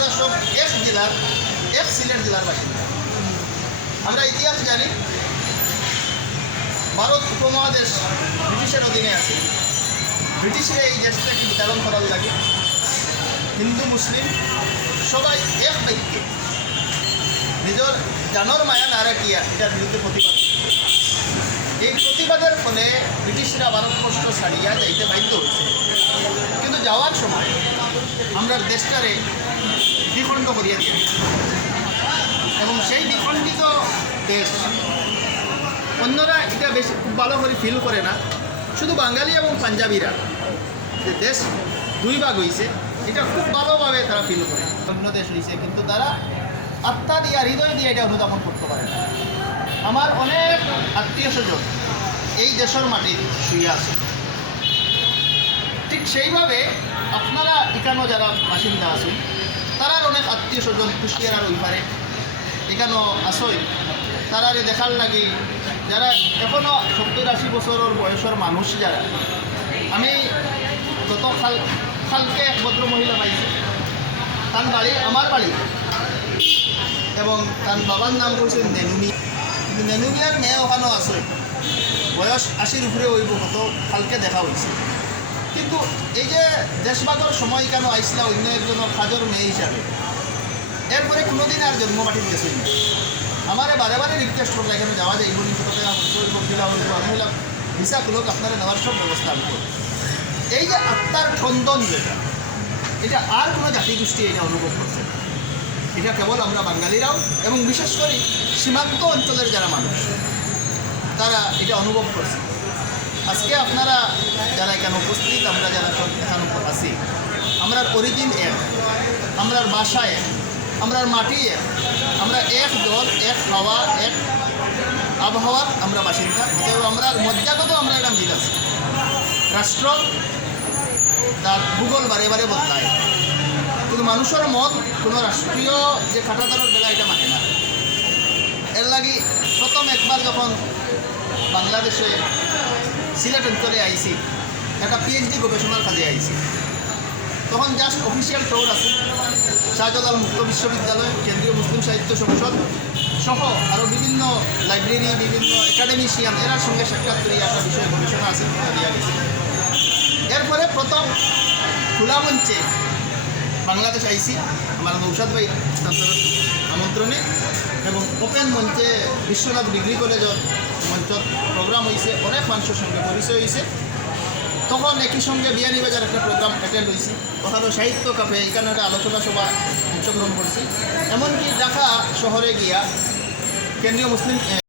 আমরা সব এক জেলার, এক সিলেট জেলার বাসিন্দা। আমরা ইতিহাস জানি, ভারত উপমহাদেশ ব্রিটিশের অধীনে আছে। ব্রিটিশরা এই দেশটাকে বিতরণ করার লাগে হিন্দু মুসলিম সবাই এক ব্যক্তি নিজের জানর মায়া না রাখিয়া এটার বিরুদ্ধে প্রতিবাদ। এই প্রতিবাদের ফলে ব্রিটিশরা ভারতবর্ষ ছাড়িয়া যাইতে বাধ্য হয়েছে। কিন্তু যাওয়ার সময় আমরা দেশটারে দ্বিখণ্ড করিয়া দিই এবং সেই দ্বিখণ্ডিত দেশ অন্যরা এটা বেশি খুব ভালো করে ফিল করে না। শুধু বাঙালি এবং পাঞ্জাবিরা যে দেশ দুই ভাগ হয়েছে এটা খুব ভালোভাবে তারা ফিল করে। অন্য দেশ হয়েছে কিন্তু তারা আত্মা দিয়া হৃদয় দিয়ে এটা অনুধাবন করতে পারে না। আমার অনেক আত্মীয় স্বজন এই দেশের মাটি শুয়ে আছে। ঠিক সেইভাবে আপনারা এখানেও যারা বাসিন্দা আছেন তারার অনেক আত্মীয় স্বজন কুষ্টিয়ার ওই পারে এখানেও আসই। তারারে দেখার লাগে যারা এখনও 70-80 বছরের বয়সের মানুষ যারা। আমি গত কালকে এক ভদ্র মহিলা পাইছি, তার বাড়ি আমার বাড়ি এবং তার বাবার নাম করছেন নেনুমিয়া। কিন্তু নেনুমিয়ার মেয়ে ওখানেও আছে, বয়স 80-র উপরে হইব, কত কালকে দেখা হয়েছে। কিন্তু এই যে দেশভাগের সময় কেন আইসলা অন্য একজনের কাজের মেয়ে হিসাবে, এরপরে কোনোদিন আর জন্মবাটির গেছে না। আমারে বারে বারে রিকোয়েস্ট করলে এখানে যাওয়া যায় বলি মহিলা ভিসা লোক আপনারা নেওয়ার সব ব্যবস্থা আমি করি। এই যে আত্মার ঠন্দন যেটা, এটা আর কোনো জাতিগোষ্ঠী এটা অনুভব করছে, এটা কেবল আমরা বাঙালিরাও এবং বিশেষ করে সীমান্ত অঞ্চলের যারা মানুষ তারা এটা অনুভব করছে। আজকে আপনারা যারা এখানে উপস্থিত, আমরা যারা সব এখানে আছি, আমরার অরিজিন এক, আমরার ভাষা এক, আমরার মাটি এক, আমরা এক জল, এক হাওয়া, এক আবহাওয়ার আমরা বাসিন্দা। অতএব আমরা মজ্জাগত আমরা একটা মিল আছি। রাষ্ট্র তার ভূগোল বারে বারে বদলায়, কিন্তু মানুষের মত কোনো রাষ্ট্রীয় যে কাটাতারের বেলা এটা মানে না। এর লাগি প্রথম একবার যখন বাংলাদেশে সিলেট অঞ্চলে আইসি, একটা পিএইচডি গবেষণার কাজে আইসি, তখন জাস্ট অফিসিয়াল ট্যুর আছে শাহজালাল মুক্ত বিশ্ববিদ্যালয়, কেন্দ্রীয় মুসলিম সাহিত্য সংসদ সহ আরও বিভিন্ন লাইব্রেরি, বিভিন্ন একাডেমিশিয়ান এরার সঙ্গে সাক্ষাৎ করিয়া একটা বিষয়ে গবেষণা আছে দেওয়া গেছে। এরপরে প্রথম খোলা মঞ্চে বাংলাদেশ আইসি আমার নৌসাদ ভাই আমন্ত্রণে এবং ওপেন মঞ্চে বিশ্বনাথ ডিগ্রি কলেজের মঞ্চ প্রোগ্রাম হয়েছে, অনেক মানুষের সঙ্গে পরিচয় হয়েছে। তখন একই সঙ্গে বিয়ানীবাজার একটা প্রোগ্রাম অ্যাটেন্ড হয়েছি, ওখানে সাহিত্য কাপে এখানে একটা আলোচনা সভা অংশগ্রহণ করছি। এমনকি ঢাকা শহরে গিয়া কেন্দ্রীয় মুসলিম